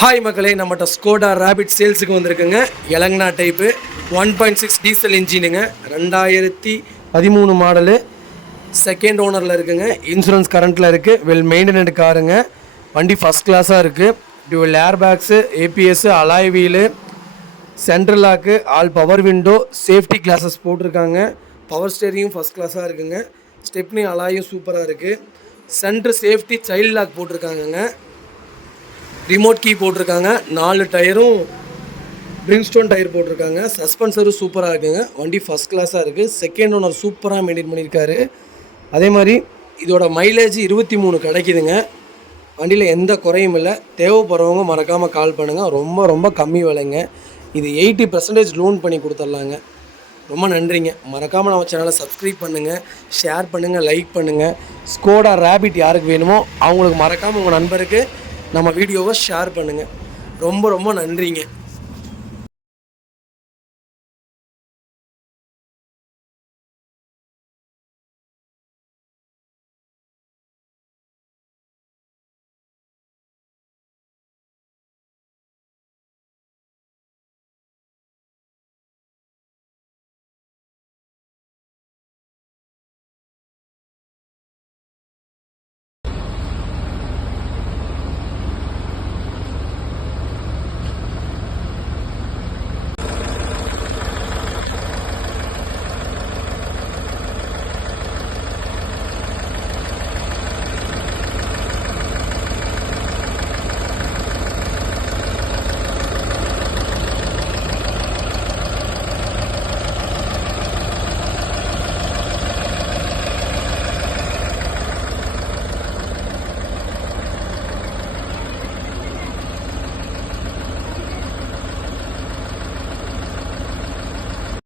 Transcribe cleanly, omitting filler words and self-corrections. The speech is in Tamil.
ஹாய் மக்களே, நம்மகிட்ட ஸ்கோடா ரேபிட் சேல்ஸுக்கு வந்திருக்குங்க. எலங்னா டைப்பு 1.6 டீசல் இன்ஜினுங்க. 2013 மாடலு, செகண்ட் ஓனரில் இருக்குங்க. இன்சூரன்ஸ் கரண்ட்டில் இருக்குது. வெல் மெயின்டெனன்ட் காருங்க. வண்டி ஃபஸ்ட் கிளாஸாக இருக்குது. Dual air bags, ABS, alloy wheel, central lock, all power window, safety glasses போட்டிருக்காங்க. பவர் ஸ்டேரியும் ஃபஸ்ட் கிளாஸாக இருக்குங்க. ஸ்டெப்னி அலாயும் சூப்பராக இருக்குது. சென்ட்ரு சேஃப்டி சைல்ட் லாக் போட்டிருக்காங்கங்க. ரிமோட் கீ போட்டிருக்காங்க. 4 டயரும் பிரிங்ஸ்டோன் டயர் போட்டிருக்காங்க. சஸ்பென்சரும் சூப்பராக இருக்குங்க. வண்டி ஃபஸ்ட் கிளாஸாக இருக்குது. செகண்ட் ஓனர் சூப்பராக மெயின்டைன் பண்ணியிருக்காரு. அதே மாதிரி இதோட மைலேஜ் 23 கிடைக்குதுங்க. வண்டியில் எந்த குறையும் இல்லை. தேவைப்படுறவங்க மறக்காமல் கால் பண்ணுங்கள். ரொம்ப ரொம்ப கம்மி விலைங்க. இது 80% லோன் பண்ணி கொடுத்துட்லாங்க. ரொம்ப நன்றிங்க. மறக்காமல் நம்ம சேனலை சப்ஸ்கிரைப் பண்ணுங்கள், ஷேர் பண்ணுங்கள், லைக் பண்ணுங்கள். ஸ்கோடா ரேபிட் யாருக்கு வேணுமோ அவங்களுக்கு மறக்காமல் உங்கள் நண்பருக்கு நம்ம வீடியோவை ஷேர் பண்ணுங்கள். ரொம்ப ரொம்ப நன்றிங்க.